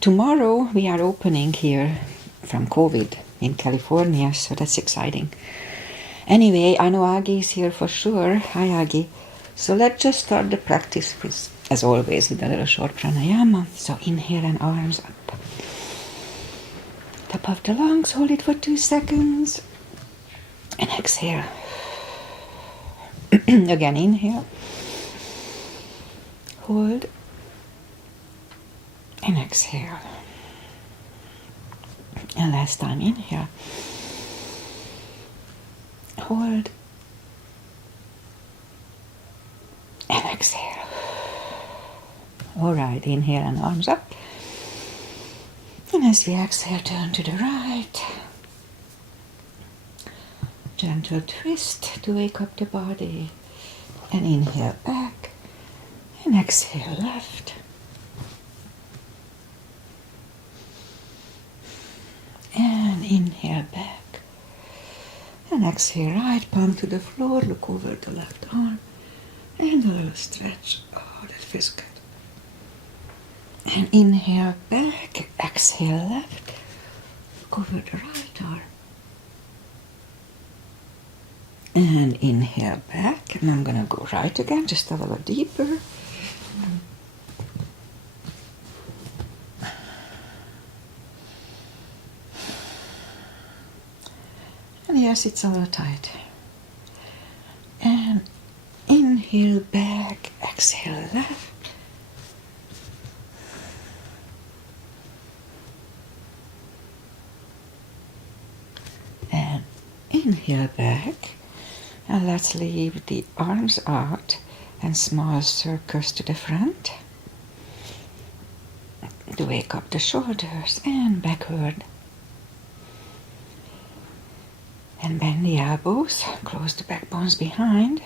Tomorrow we are opening here from COVID in California, so that's exciting. Anyway, I know Agi is here for sure. Hi Agi. So let's just start the practice with, as always, with a little short pranayama. So inhale and arms up. Top of the lungs, hold it for 2 seconds. And exhale. Again, inhale. Hold. And exhale. And last time, inhale. Hold. And exhale. Alright, inhale and arms up. And as we exhale, turn to the right. Gentle twist to wake up the body. And inhale back. And exhale left. And inhale back. And exhale right, palm to the floor, look over the left arm. And a little stretch. Oh, that feels good. And inhale back, exhale left, look over the right arm. And inhale back, and I'm gonna go right again, just a little deeper. And yes, it's a little tight. And inhale back, exhale left. And inhale back. And let's leave the arms out and small circles to the front. To wake up the shoulders and backward. And bend the elbows, close the back bones behind.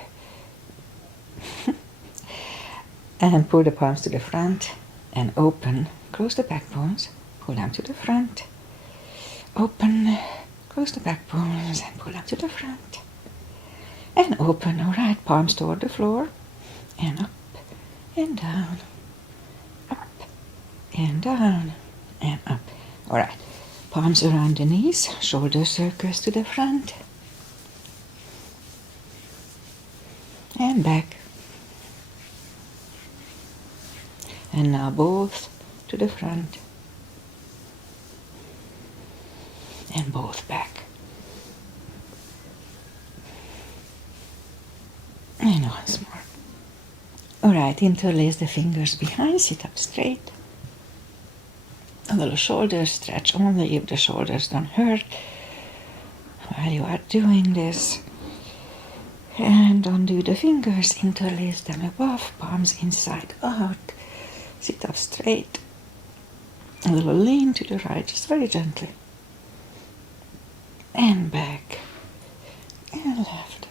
And pull the palms to the front and open. Close the back bones, pull them to the front. Open, close the back bones and pull them to the front. And open, alright, palms toward the floor. And up and down. Up and down and up. Alright. Palms around the knees, shoulder circles to the front. And back. And now both to the front. And both back. And once more. Alright, interlace the fingers behind, sit up straight. A little shoulder stretch only if the shoulders don't hurt while you are doing this. And undo the fingers, interlace them above, palms inside out. Sit up straight. A little lean to the right, just very gently. And back. And left.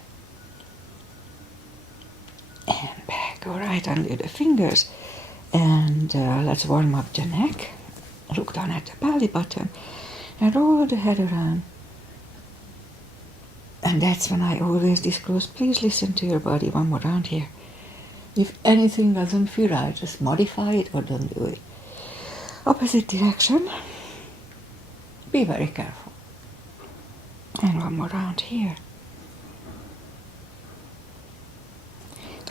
And back. Alright, undo the fingers. And let's warm up the neck. Look down at the belly button and roll the head around. And that's when I always disclose, please listen to your body one more round here. If anything doesn't feel right, just modify it or don't do it. Opposite direction. Be very careful. And one more round here.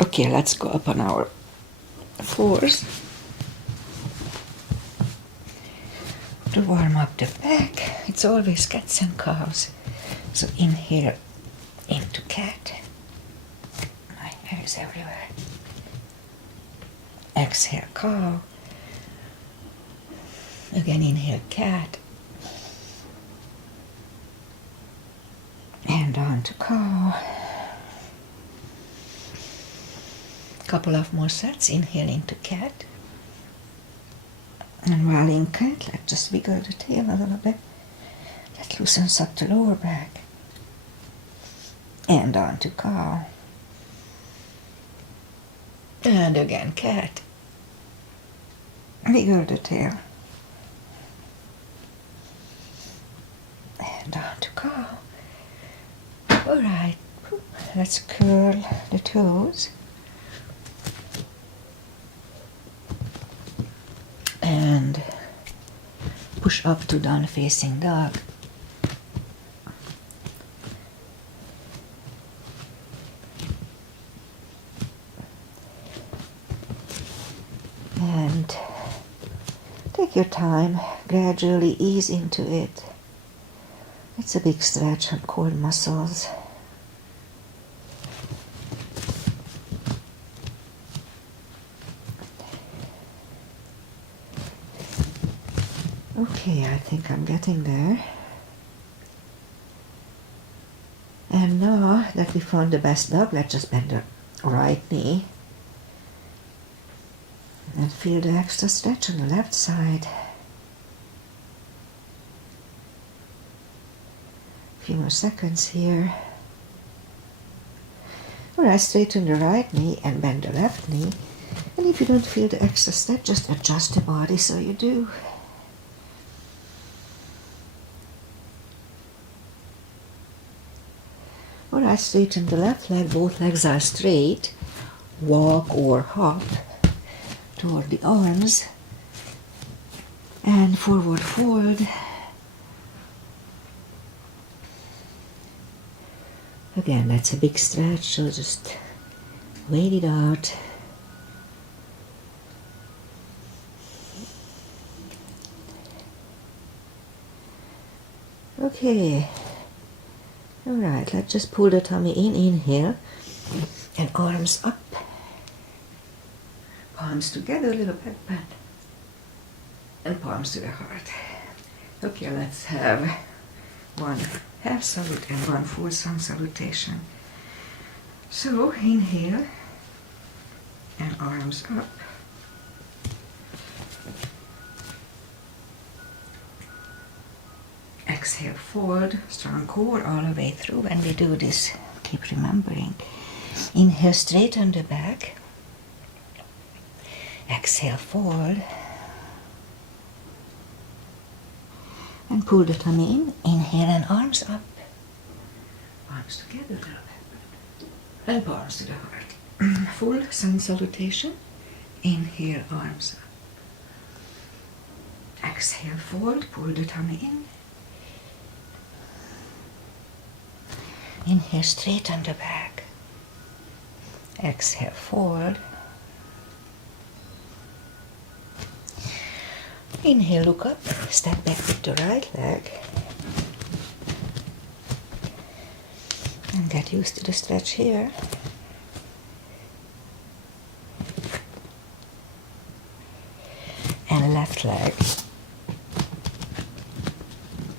Okay, let's go up on our fours. To warm up the back, it's always cats and cows. So inhale into cat. My hair is everywhere. Exhale cow. Again inhale cat. And on to cow. Couple of more sets, inhale into cat. And while in cat, let's just wiggle the tail a little bit. That loosens up the lower back. And on to cow. And again cat. Wiggle the tail. And on to cow. Alright, let's curl the toes. And push up to down facing dog. And take your time, gradually ease into it. It's a big stretch on core muscles. Okay, I think I'm getting there. And now that we found the best dog, let's just bend the right knee and feel the extra stretch on the left side. A few more seconds here. Alright, straighten the right knee and bend the left knee. And if you don't feel the extra stretch, just adjust the body so you do. Alright, straighten the left leg, both legs are straight. Walk or hop toward the arms. And forward fold. Again, that's a big stretch, so just wait it out. Okay. Alright, let's just pull the tummy in, inhale, and arms up. Palms together, little pat pat. And palms to the heart. Okay, let's have one half salute and one full sun salutation. So, inhale, and arms up. Exhale, fold, strong core all the way through. When we do this, keep remembering. Inhale, straighten the back. Exhale, fold. And pull the tummy in. Inhale and arms up. Arms together, and palms to the heart. Full sun salutation. Inhale, arms up. Exhale, fold, pull the tummy in. Inhale, straighten the back. Exhale, fold. Inhale, look up, step back with the right leg. And get used to the stretch here. And left leg.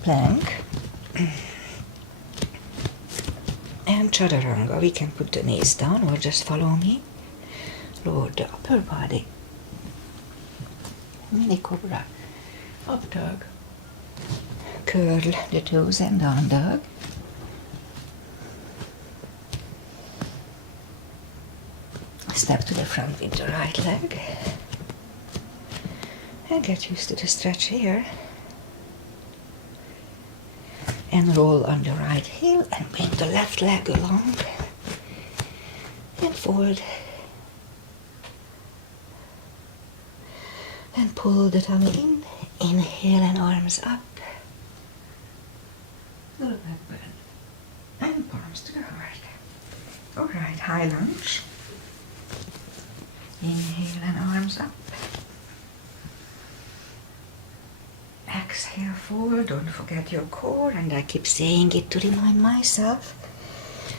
Plank. And chaturanga. We can put the knees down or just follow me. Lower the upper body. Mini cobra. Up dog. Curl the toes and down dog. Step to the front with the right leg. And get used to the stretch here. And roll on the right heel and bring the left leg along. And fold. And pull the tummy in. Inhale and arms up. Little back bend. And palms to the heart. Alright, high lunge. Inhale and arms up. Exhale, fold. Don't forget your core. And I keep saying it to remind myself.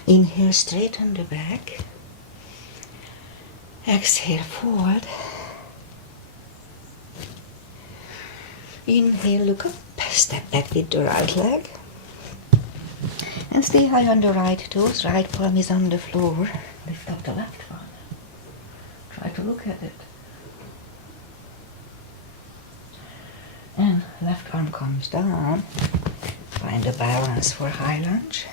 Inhale, straighten the back. Exhale, fold. Inhale, look up, step back with the right leg. And stay high on the right toes, right palm is on the floor. Lift up the left one. Try to look at it. And left arm comes down. Find a balance for high lunge.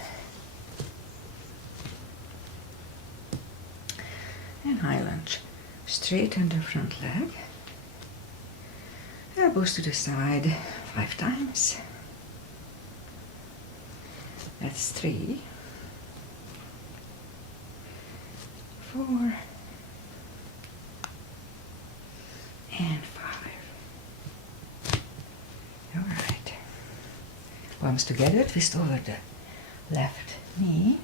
And high lunge. Straighten the front leg. Elbows to the side 5 times. That's 3, 4, and 5. Palms together, twist over the left knee.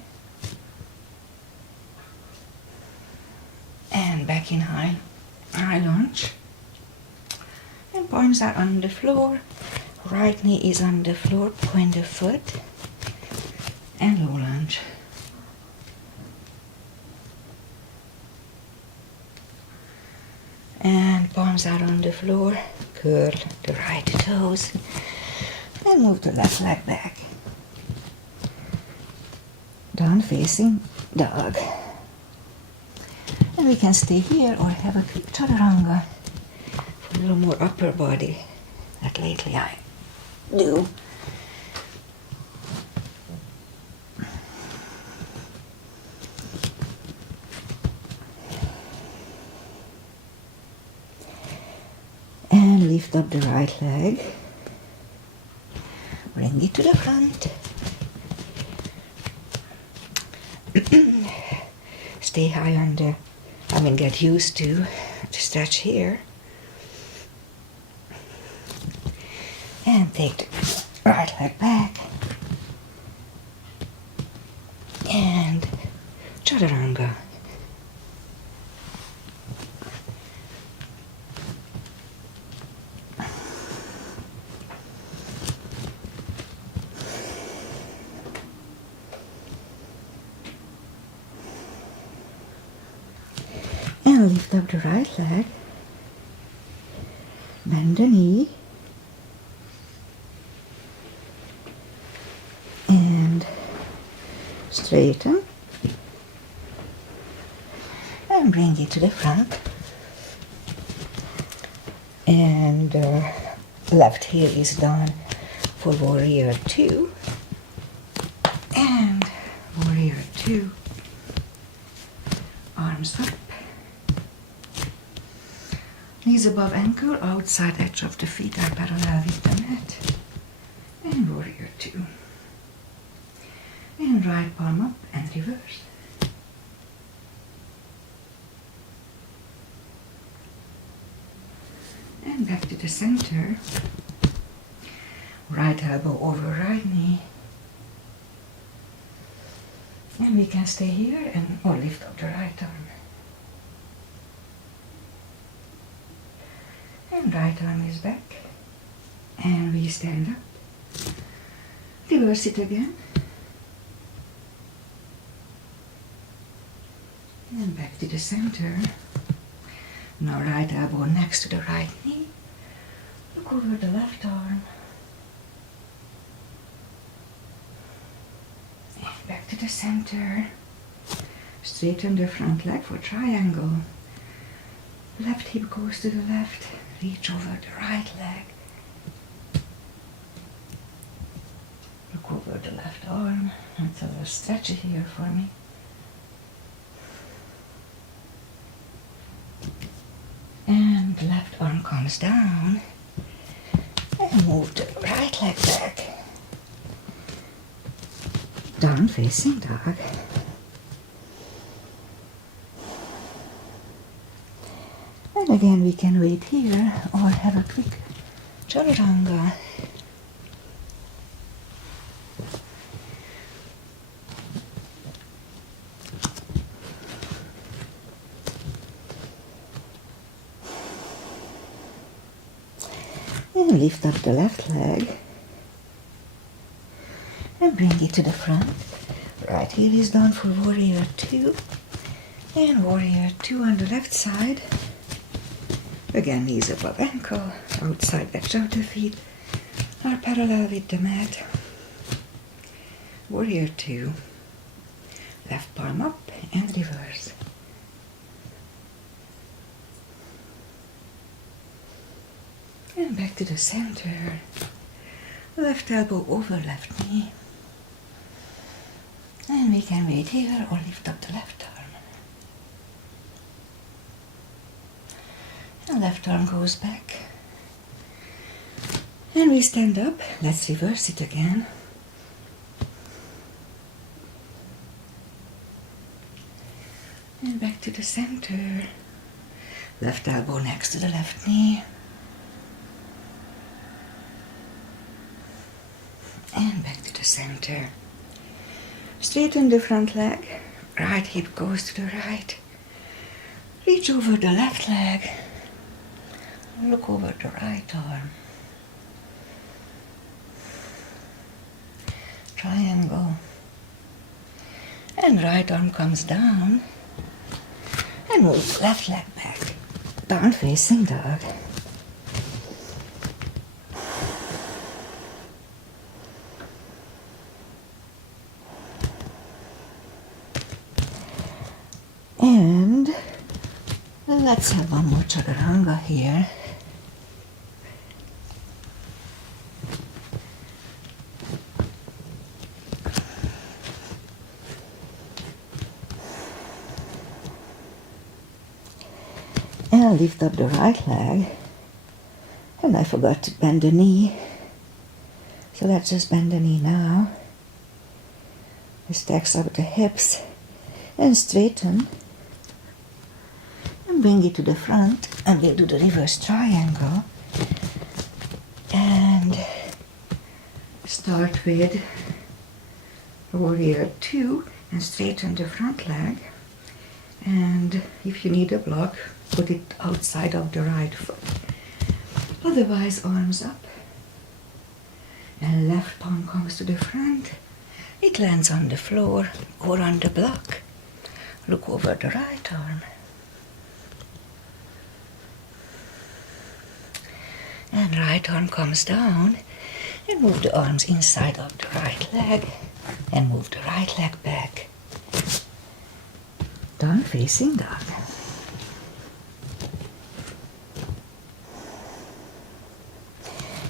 And back in high lunge. And palms are on the floor. Right knee is on the floor, point the foot. And low lunge. And palms are on the floor. Curl the right toes. And move the left leg back. Down facing dog. And we can stay here or have a quick chaturanga for a little more upper body that lately I do. And lift up the right leg. Bring it to the front. Stay high on the, get used to stretch here. And take the right leg back. And chaturanga. And lift up the right leg. Bend the knee. And straighten. And bring it to the front. And left heel is done for warrior 2. And warrior 2. Arms up. Knees above ankle, outside edge of the feet are parallel with the mat. And warrior 2. And right palm up and reverse. And back to the center. Right elbow over right knee. And we can stay here or lift up the right arm. And right arm is back. And we stand up. Reverse it again. And back to the center. Now right elbow next to the right knee. Look over the left arm. And back to the center. Straighten the front leg for triangle. Left hip goes to the left. Reach over the right leg. Look over the left arm. It's a little stretchy here for me. And the left arm comes down. And move the right leg back. Down facing dog. And again we can wait here or have a quick chaturanga. And lift up the left leg and bring it to the front. Right heel is down for warrior 2 and warrior 2 on the left side. Again, knees above ankle, outside edge of the feet are parallel with the mat. Warrior 2, left palm up and reverse. And back to the center. Left elbow over left knee. And we can wait here or lift up the left arm. And left arm goes back. And we stand up. Let's reverse it again. And back to the center. Left elbow next to the left knee. And back to the center. Straighten the front leg. Right hip goes to the right. Reach over the left leg. Look over the right arm. Triangle. And right arm comes down. And move the left leg back. Down facing dog. And let's have one more chaturanga here. And lift up the right leg. And I forgot to bend the knee. So let's just bend the knee now. Stacks up the hips and straighten. And bring it to the front. And we'll do the reverse triangle. And start with warrior 2 and straighten the front leg. And if you need a block, put it outside of the right foot. Otherwise, arms up. And left palm comes to the front. It lands on the floor or on the block. Look over the right arm. And right arm comes down. And move the arms inside of the right leg. And move the right leg back. Down facing dog.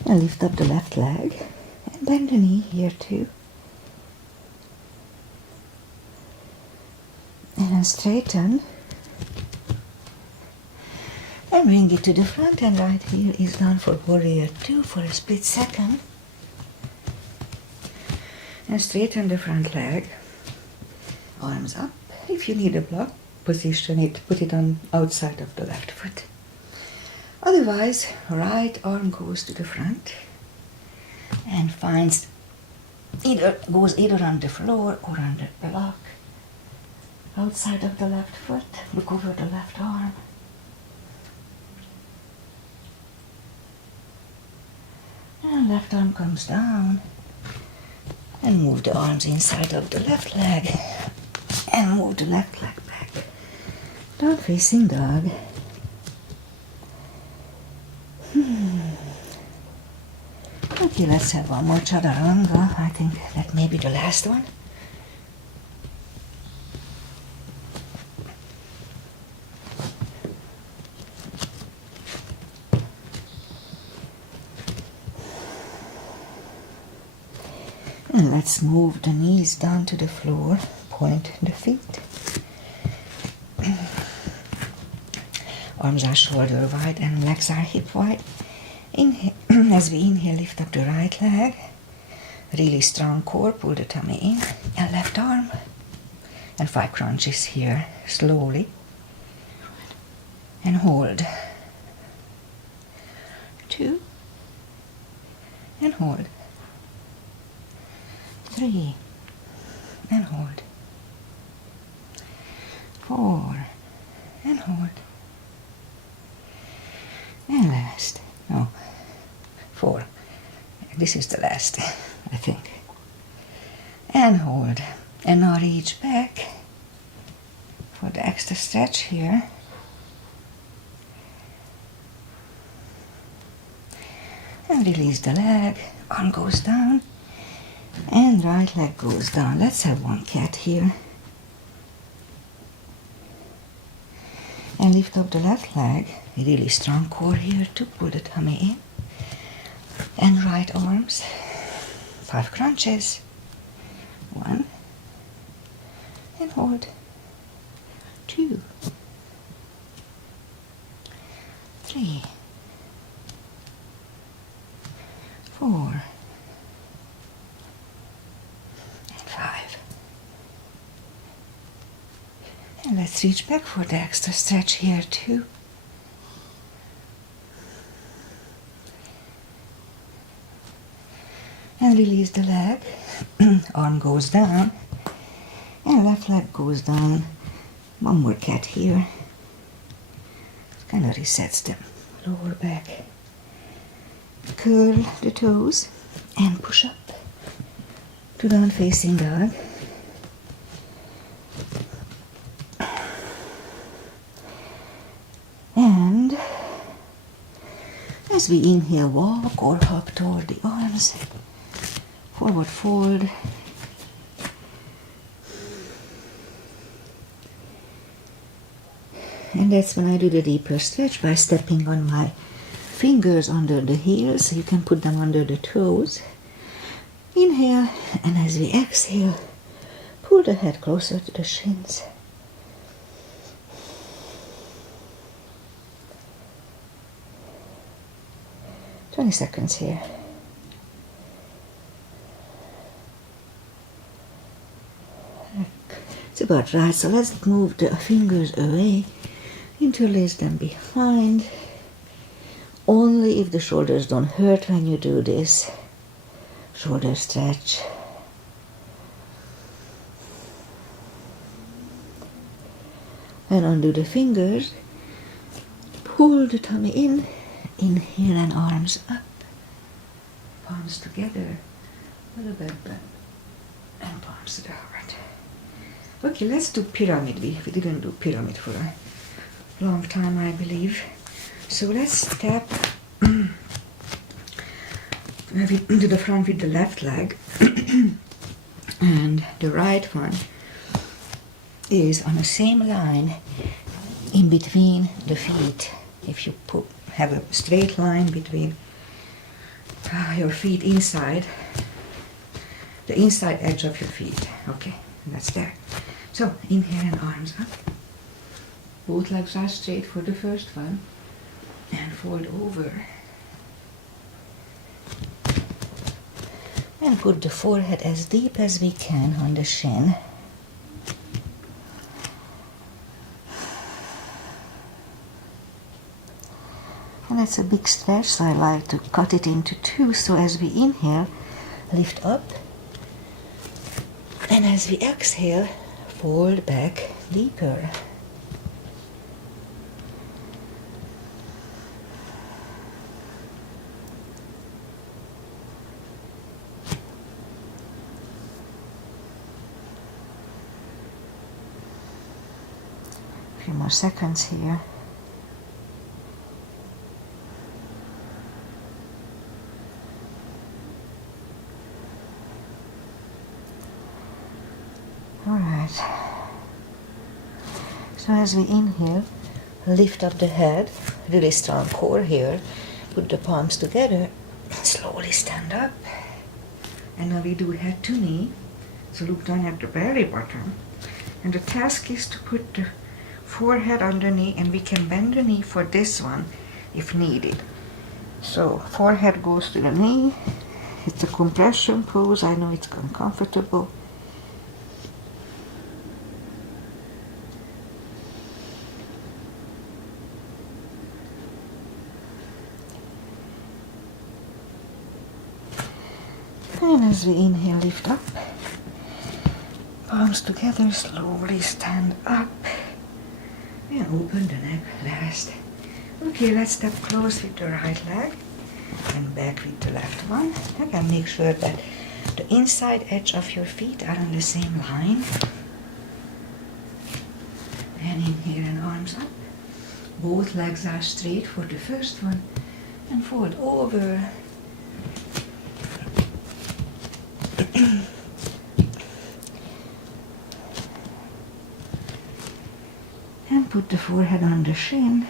And lift up the left leg and bend the knee here too. And straighten. And bring it to the front, and right heel is down for warrior 2 for a split second. And straighten the front leg. Arms up. If you need a block, position it, put it on outside of the left foot. Otherwise, right arm goes to the front and goes either on the floor or on the block. Outside of the left foot, look over the left arm. And left arm comes down. And move the arms inside of the left leg. And move the left leg back. Down facing dog. Okay, let's have one more chaturanga. I think that may be the last one. And let's move the knees down to the floor, point the feet. Arms are shoulder wide and legs are hip wide. Inhale, as we inhale, lift up the right leg. Really strong core, pull the tummy in. And left arm. And 5 crunches here, slowly. And hold. 2. And hold. 3. And hold. 4. And hold. And last. No. 4. This is the last, I think. And hold. And now reach back for the extra stretch here. And release the leg. Arm goes down. And right leg goes down. Let's have one cat here. And lift up the left leg. Really strong core here to pull the tummy in. And right arms. 5 crunches. 1. And hold. 2. 3. 4. And 5. And let's reach back for the extra stretch here too. And release the leg. Arm goes down. And left leg goes down. One more cat here. Kind of resets the lower back. Curl the toes and push up to down facing dog. And as we inhale, walk or hop toward the arms. Forward fold. And that's when I do the deeper stretch by stepping on my fingers under the heels. You can put them under the toes. Inhale, and as we exhale, pull the head closer to the shins. "20 seconds here. It's about right, so let's move the fingers away, interlace them behind. Only if the shoulders don't hurt when you do this. Shoulder stretch. And undo the fingers. Pull the tummy in. Inhale and arms up. Palms together. Little bit bend. And palms to the heart. Okay, let's do pyramid. We didn't do pyramid for a long time, I believe. So let's step to the front with the left leg. And the right one is on the same line in between the feet. If you have a straight line between your feet inside, the inside edge of your feet. Okay, that's there. So inhale and arms up. Both legs are straight for the first one. And fold over. And put the forehead as deep as we can on the shin. And that's a big stretch, so I like to cut it into two. So as we inhale, lift up. And as we exhale, fold back deeper. A few more seconds here. Alright, so as we inhale, lift up the head, really strong core here, put the palms together, slowly stand up, and now we do head to knee, so look down at the belly button, and the task is to put the forehead on the knee, and we can bend the knee for this one if needed. So forehead goes to the knee, it's a compression pose, I know it's uncomfortable. And as we inhale, lift up, palms together, slowly stand up, and open the neck last. Okay, let's step close with the right leg, and back with the left one. Again, make sure that the inside edge of your feet are on the same line. And inhale and arms up. Both legs are straight for the first one, and fold over. And put the forehead on the shin.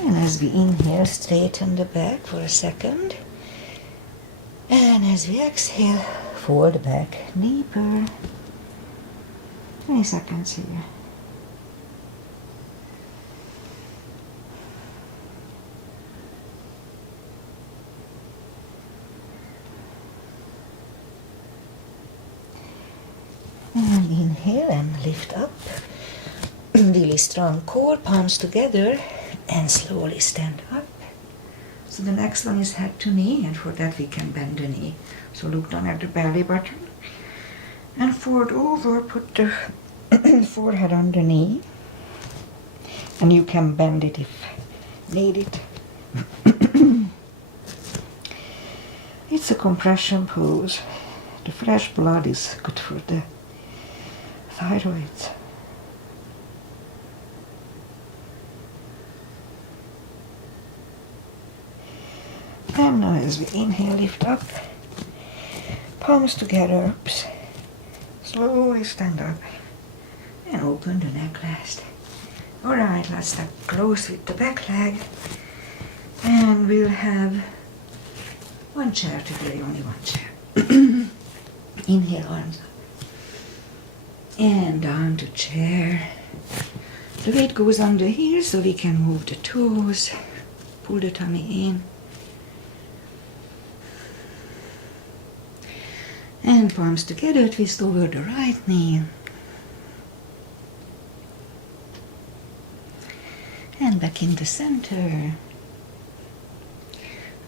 And as we inhale, straighten the back for a second. And as we exhale, fold back deeper. 20 seconds here. And inhale and lift up. Really strong core, palms together, And slowly stand up. So the next one is head to knee, and for that we can bend the knee. So look down at the belly button and fold over, put the forehead on the knee, and you can bend it if needed. It's a compression pose. The fresh blood is good for the thyroid. And now as we inhale, lift up, palms together, oops. Slowly stand up and open the neck last. Alright, let's step close with the back leg, and we'll have one chair today, only one chair. Inhale, arms up and down to chair. The weight goes on the heels so we can move the toes, pull the tummy in. And palms together, twist over the right knee. And back in the center.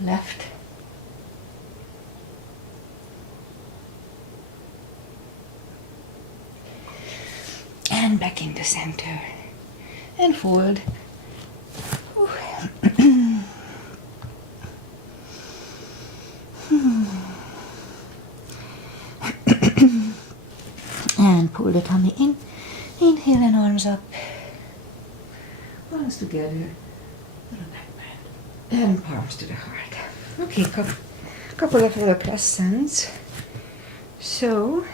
Left. And back in the center. And forward. And pull the tummy in. Inhale and arms up. Palms together. And palms to the heart. Okay, couple of little press-ons. So,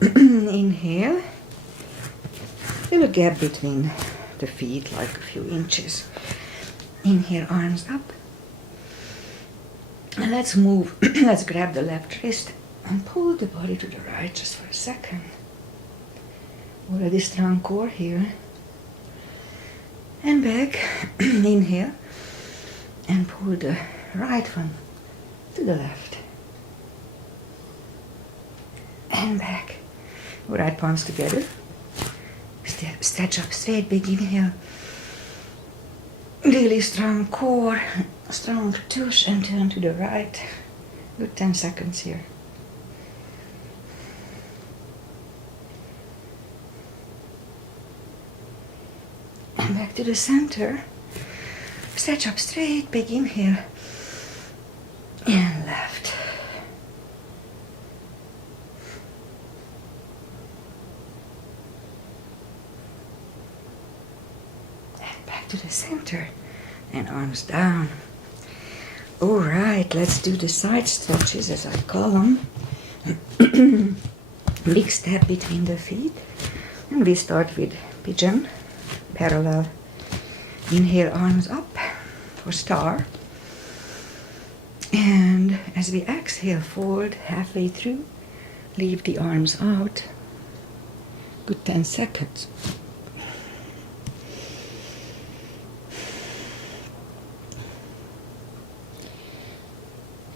inhale. Little gap between the feet, like a few inches. Inhale, arms up. And let's move. Let's grab the left wrist and pull the body to the right just for a second. Already strong core here. And back. Inhale. And pull the right one to the left. And back. Right palms together. Stretch up straight, big inhale. Really strong core, strong tush, and turn to the right. Good 10 seconds here. And back to the center. Stretch up straight, big inhale. And left. And back to the center. And arms down. All right, let's do the side stretches as I call them. Big step between the feet. And we start with pigeon, parallel. Inhale, arms up for star. And as we exhale, forward halfway through, leave the arms out. Good 10 seconds.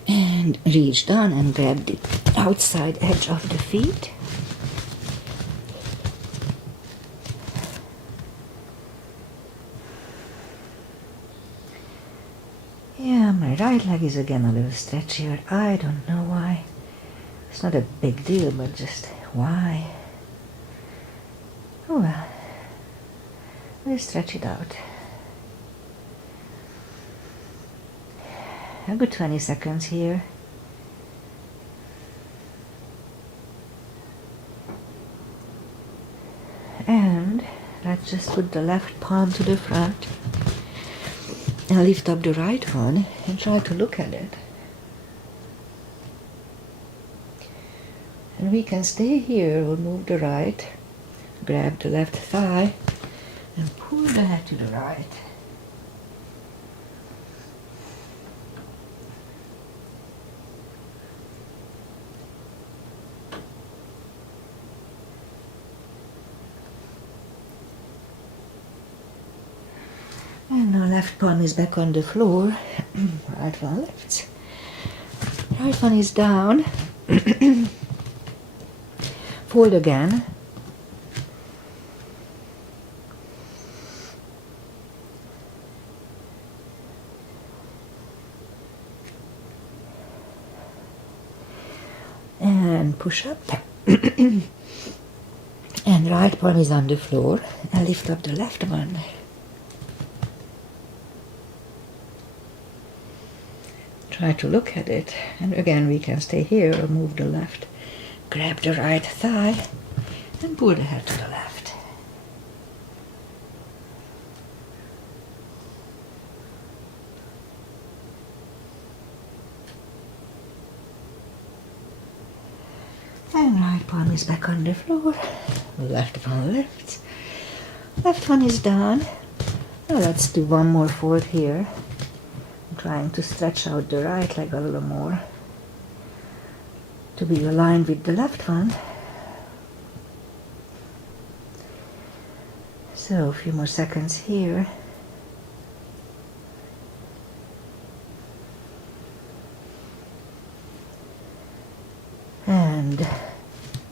And reach down and grab the outside edge of the feet. Yeah, my right leg is again a little stretchier. I don't know why. It's not a big deal, but just why? Oh well. We'll stretch it out. A good 20 seconds here. And let's just put the left palm to the front and lift up the right one and try to look at it. And we can stay here. We'll move the right, grab the left thigh and pull the head to the right. And now left palm is back on the floor. Right one lifts. Right one is down. Fold again. and push up. And right palm is on the floor, and lift up the left one. Try to look at it, and again we can stay here or move the left. Grab the right thigh and pull the head to the left. And right palm is back on the floor. Left one lifts. Left one is down. Now let's do one more fold here. I'm trying to stretch out the right leg a little more to be aligned with the left one. So a few more seconds here.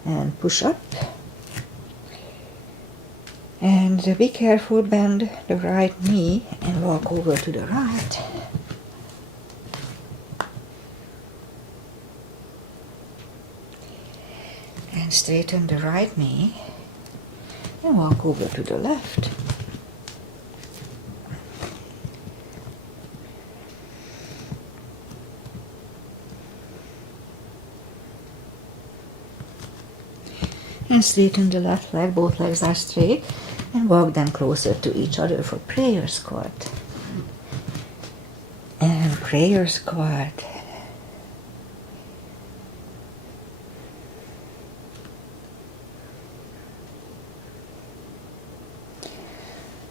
And push up. And be careful, bend the right knee and walk over to the right. And straighten the right knee and walk over to the left. And straighten the left leg, both legs are straight, and walk them closer to each other for prayer squat. And prayer squat.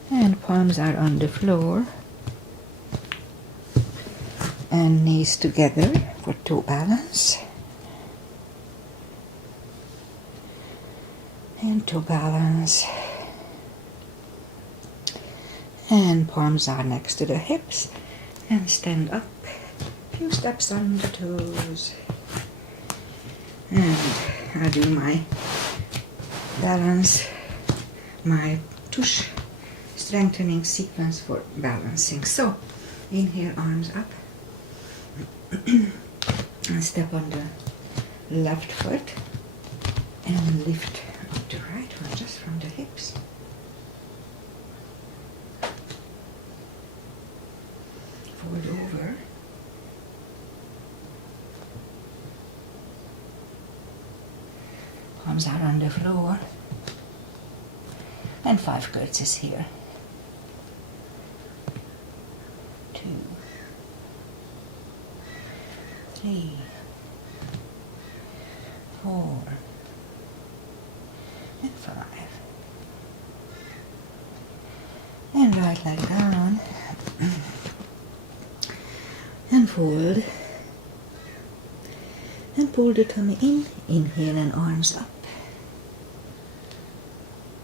And palms are on the floor. And knees together for toe balance. And toe balance. And palms are next to the hips. And stand up. Few steps on the toes. And I'll do my balance, my tush strengthening sequence for balancing. So, inhale, arms up. And step on the left foot. And lift up the right one just from the hips. Fold over. Palms are on the floor. And 5 curtsies here. 2, 3, 4, and 5. And right leg down. And fold. And pull the tummy in. Inhale and arms up.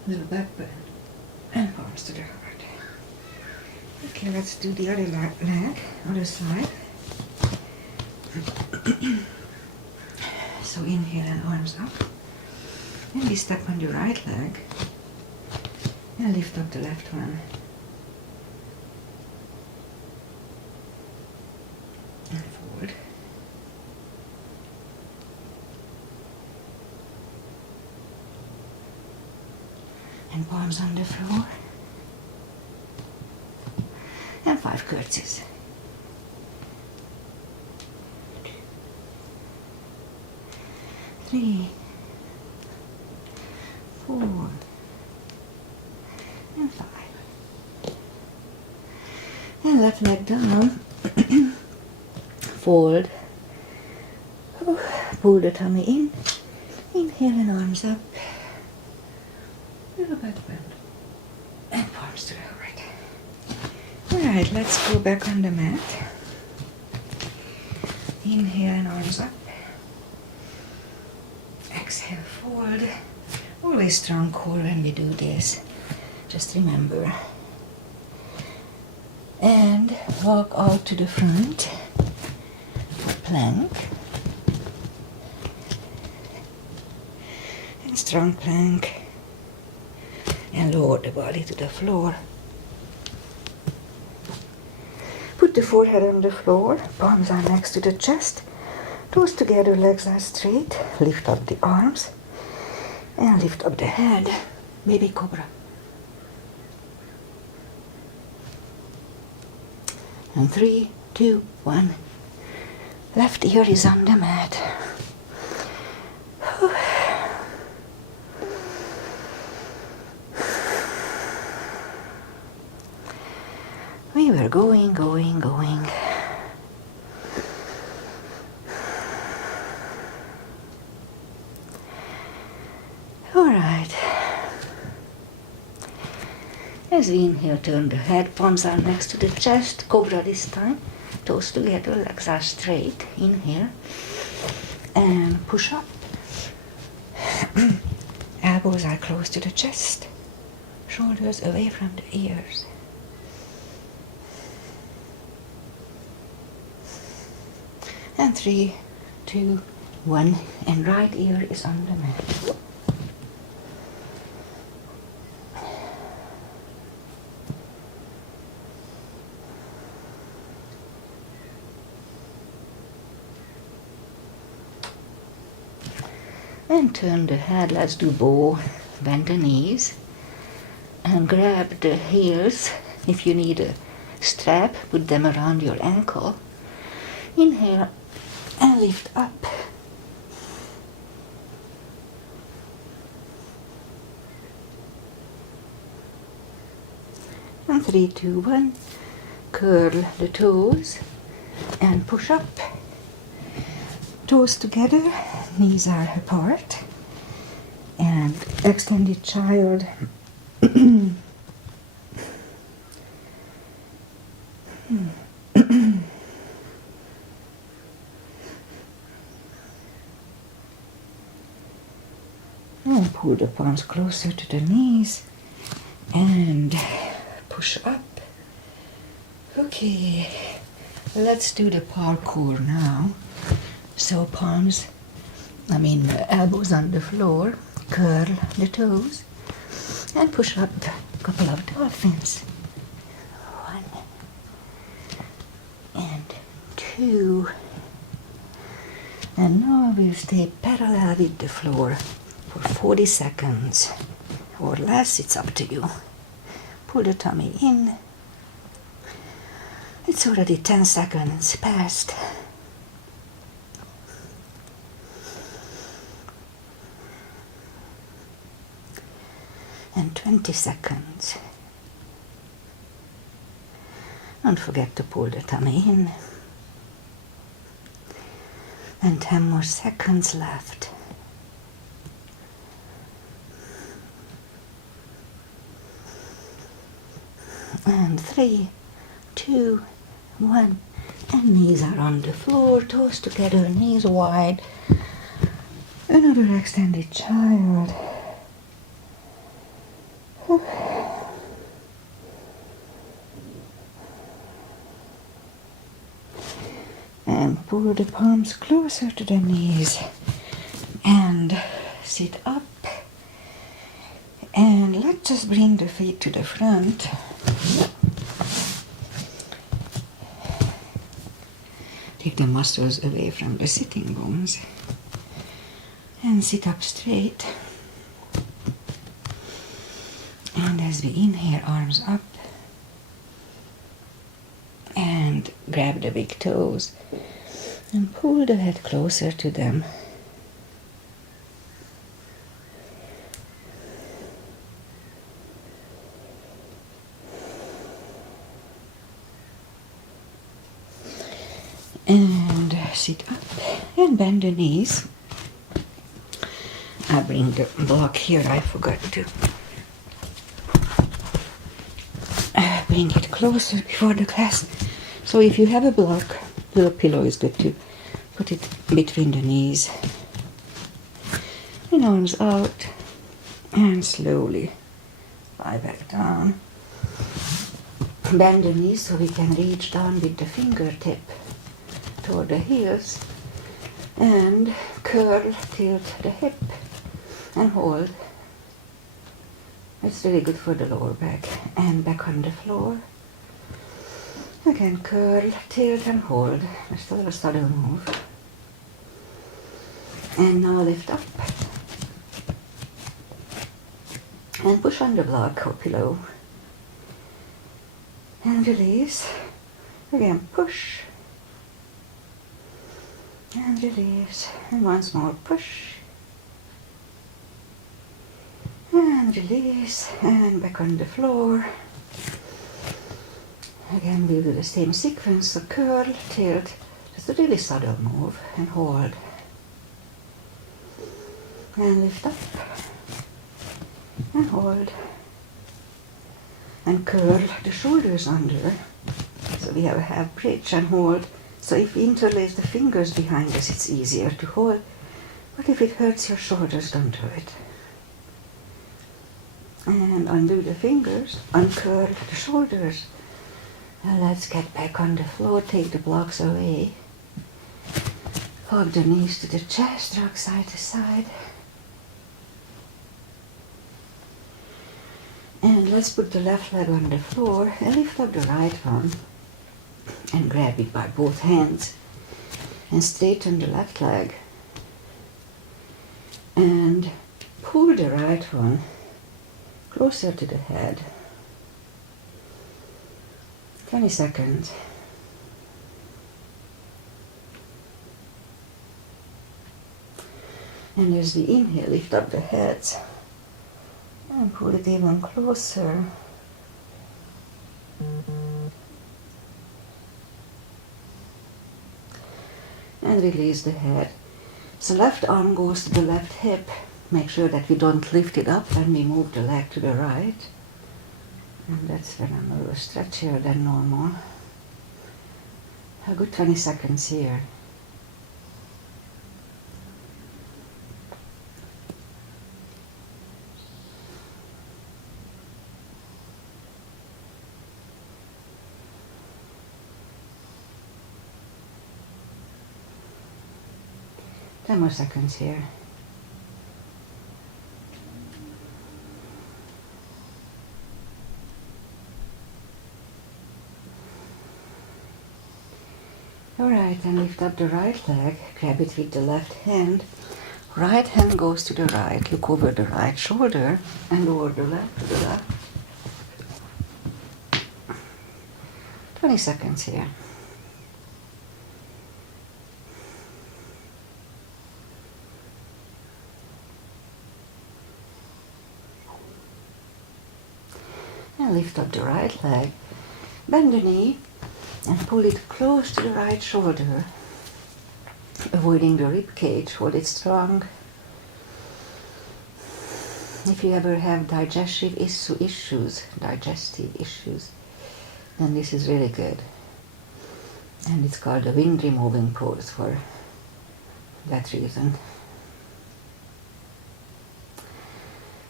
Little back bend. And palms to the heart. Okay, let's do the other leg, other side. So inhale and arms up. And we step on the right leg. And lift up the left one. And forward. And palms on the floor. And 5 curtsies. 2, 3, 4, and 5. And left leg down. Fold. Pull the tummy in. Inhale and arms up. Little back bend. And palms to the right. Alright, let's go back on the mat. Inhale and arms up. Exhale, fold. Always strong core when we do this. Just remember. And walk out to the front. Plank. And strong plank. And lower the body to the floor. Put the forehead on the floor, palms are next to the chest, Toes together, legs are straight. Lift up the arms and lift up the head. Baby cobra. And 3, 2, 1. Left ear is on the mat. We were going. All right. As we inhale, turn the head, palms are next to the chest, cobra this time. Toes together, legs are straight. Inhale and push up. Elbows are close to the chest, shoulders away from the ears. And 3, 2, 1, and right ear is on the mat. And turn the head, let's do bow, bend the knees, and grab the heels. If you need a strap, put them around your ankle. Inhale and lift up. And 3, 2, 1, curl the toes and push up. Toes together, knees are apart, and extended child. And pull the palms closer to the knees and push up. Okay, let's do the parkour now. So elbows on the floor, curl the toes, and push up a couple of dolphins. 1 and 2. And now we'll stay parallel with the floor for 40 seconds or less, it's up to you. Pull the tummy in. It's already 10 seconds past. And 20 seconds. Don't forget to pull the tummy in. And 10 more seconds left. And 3, 2, 1. And knees are on the floor, toes together, knees wide. Another extended child. And pull the palms closer to the knees and sit up. And let's just bring the feet to the front. Take the muscles away from the sitting bones and sit up straight. And as we inhale, arms up and grab the big toes and pull the head closer to them. And sit up and bend the knees. I'll bring the block here, I forgot to bring it closer before the class. So if you have a block, little pillow is good to put it between the knees. And arms out and slowly lie back down. Bend the knees so we can reach down with the fingertip toward the heels and curl, tilt the hip and hold. It's really good for the lower back. And back on the floor. Again, curl, tilt and hold. Just a little sudden move. And now lift up. And push on the block or pillow. And release. Again, push. And release. And once more, push. And release. And back on the floor. Again, we'll do the same sequence. So curl, tilt. Just a really subtle move. And hold. And lift up. And hold. And curl the shoulders under. So we have a half bridge and hold. So if we interlace the fingers behind us, it's easier to hold. But if it hurts your shoulders, don't do it. And undo the fingers, uncurl the shoulders. Now let's get back on the floor, take the blocks away. Hug the knees to the chest, rock side to side. And let's put the left leg on the floor and lift up the right one. And grab it by both hands. And straighten the left leg. And pull the right one closer to the head. 20 seconds. And as we inhale, lift up the heads. And pull it even closer. And release the head. So left arm goes to the left hip. Make sure that we don't lift it up when we move the leg to the right. And that's when I'm a little stretchier than normal. A good 20 seconds here. Ten more seconds here. Alright, and lift up the right leg, grab it with the left hand. Right hand goes to the right, look over the right shoulder and lower the left to the left. 20 seconds here. And lift up the right leg, bend the knee and pull it close to the right shoulder, avoiding the rib cage, hold it strong. If you ever have digestive issues, then this is really good. And it's called the wind removing pose for that reason.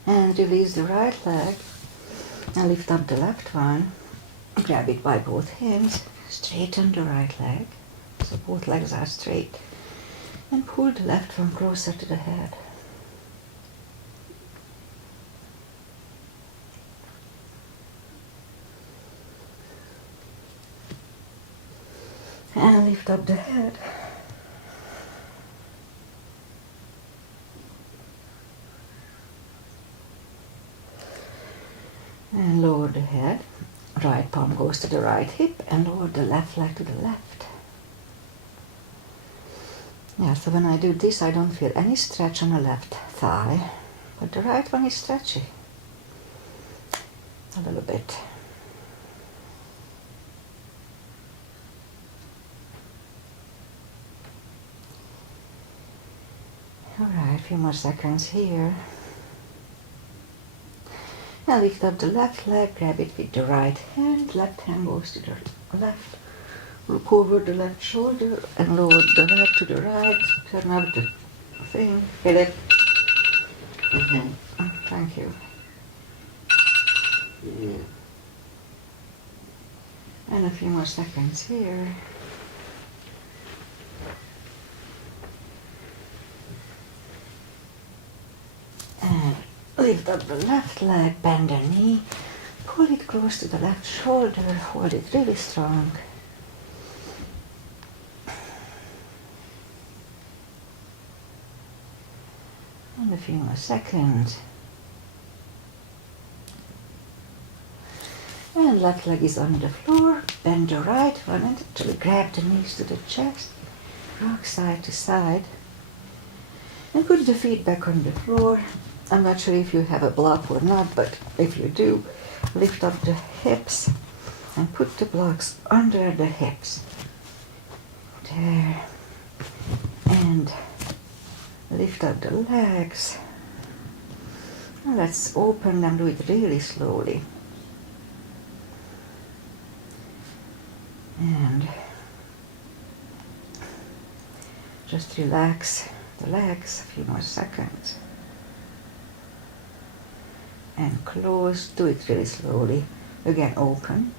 And release the right leg and lift up the left one. Grab it by both hands, straighten the right leg, so both legs are straight, and pull the left one closer to the head. And lift up the head. And lower the head. Right palm goes to the right hip and lower the left leg to the left. Yeah, so when I do this, I don't feel any stretch on the left thigh, but the right one is stretchy. A little bit. Alright, a few more seconds here. Now lift up the left leg, grab it with the right hand, left hand goes to the left, look over the left shoulder and lower the leg to the right, turn up the thing, feel it. Oh, thank you. Yeah. And a few more seconds here. And lift up the left leg, bend the knee, pull it close to the left shoulder, hold it really strong. few more seconds. And left leg is on the floor. Bend the right one and actually grab the knees to the chest. Rock side to side. And put the feet back on the floor. I'm not sure if you have a block or not, but if you do, lift up the hips and put the blocks under the hips. There. And lift up the legs. And let's open them, do it really slowly. And just relax the legs, a few more seconds. And close, do it really slowly. Again, open.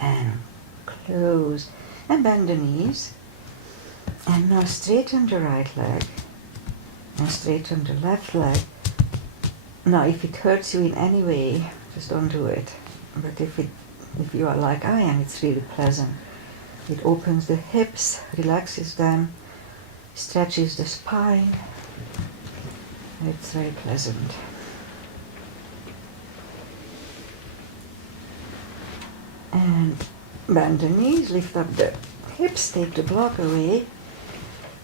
And close. And bend the knees. And now straighten the right leg. And straighten the left leg. Now, if it hurts you in any way, just don't do it. But if you are like I am, it's really pleasant. It opens the hips, relaxes them, stretches the spine. It's very pleasant. And bend the knees, lift up the hips, take the block away.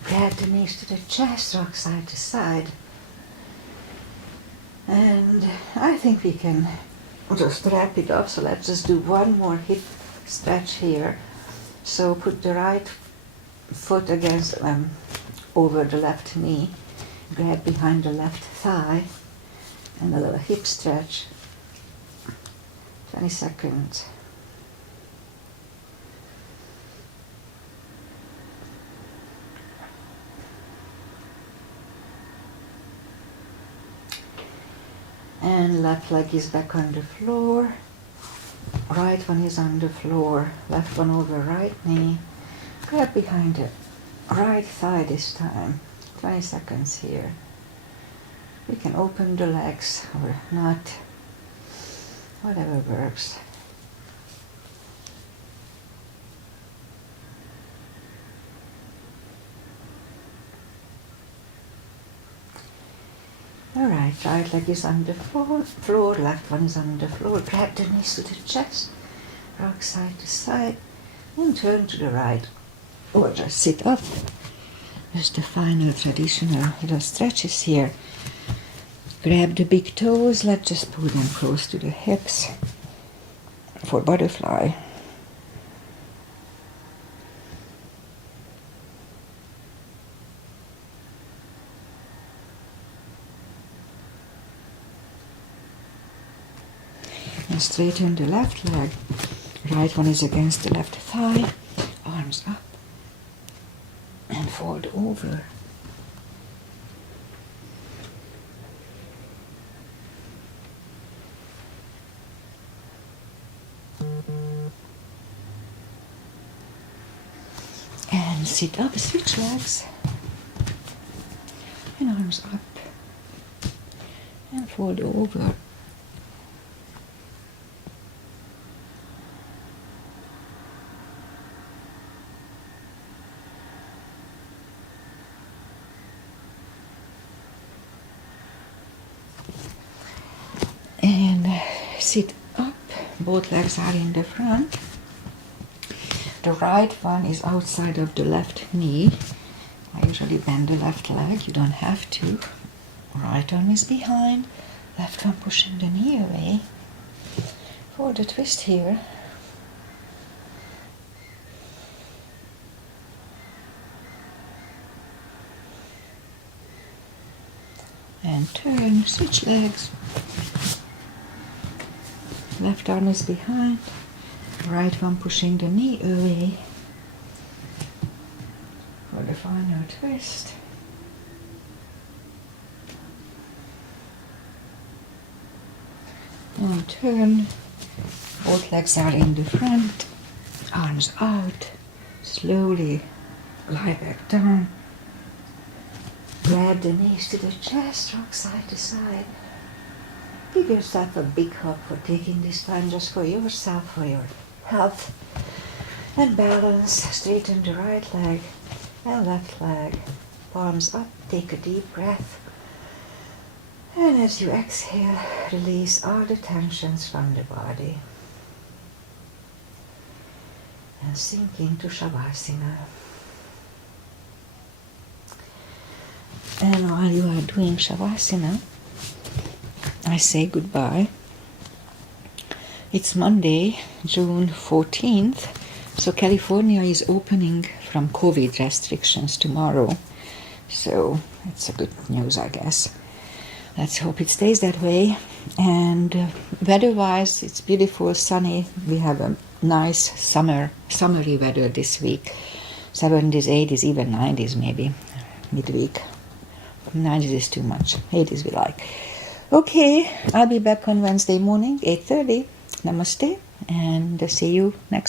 Grab the knees to the chest, rock side to side. And I think we can just wrap it up. So let's just do one more hip stretch here. So put the right foot against over the left knee. Grab behind the left thigh. And a little hip stretch. 20 seconds. And left leg is back on the floor. Right one is on the floor. Left one over right knee. Grab behind the right thigh this time. 20 seconds here. We can open the legs or not. Whatever works. Alright, right leg is on the floor, left one is on the floor. Grab the knees to the chest, rock side to side, and turn to the right. Or just sit up. Just the final traditional little stretches here. Grab the big toes, let's just put them close to the hips for butterfly. And straighten the left leg. Right one is against the left thigh. Arms up. And fold over. And sit up, switch legs. And arms up. And fold over. And sit up, both legs are in the front. The right one is outside of the left knee. I usually bend the left leg, you don't have to. Right arm is behind, left one pushing the knee away. For the twist here. And turn, switch legs. Left arm is behind, right one pushing the knee away for the final twist. And turn, both legs are in the front, arms out, slowly lie back down. Grab the knees to the chest, rock side to side. Give yourself a big hug for taking this time just for yourself, for your health. And balance, straighten the right leg and left leg. Palms up, take a deep breath. And as you exhale, release all the tensions from the body. And sink into Shavasana. And while you are doing Shavasana, I say goodbye. It's Monday, June 14th, so California is opening from COVID restrictions tomorrow. So it's a good news, I guess. Let's hope it stays that way. And weather-wise, it's beautiful, sunny. We have a nice summery weather this week. 70s, 80s, even 90s maybe, midweek. 90s is too much. 80s we like. Okay, I'll be back on Wednesday morning, 8:30. Namaste, and see you on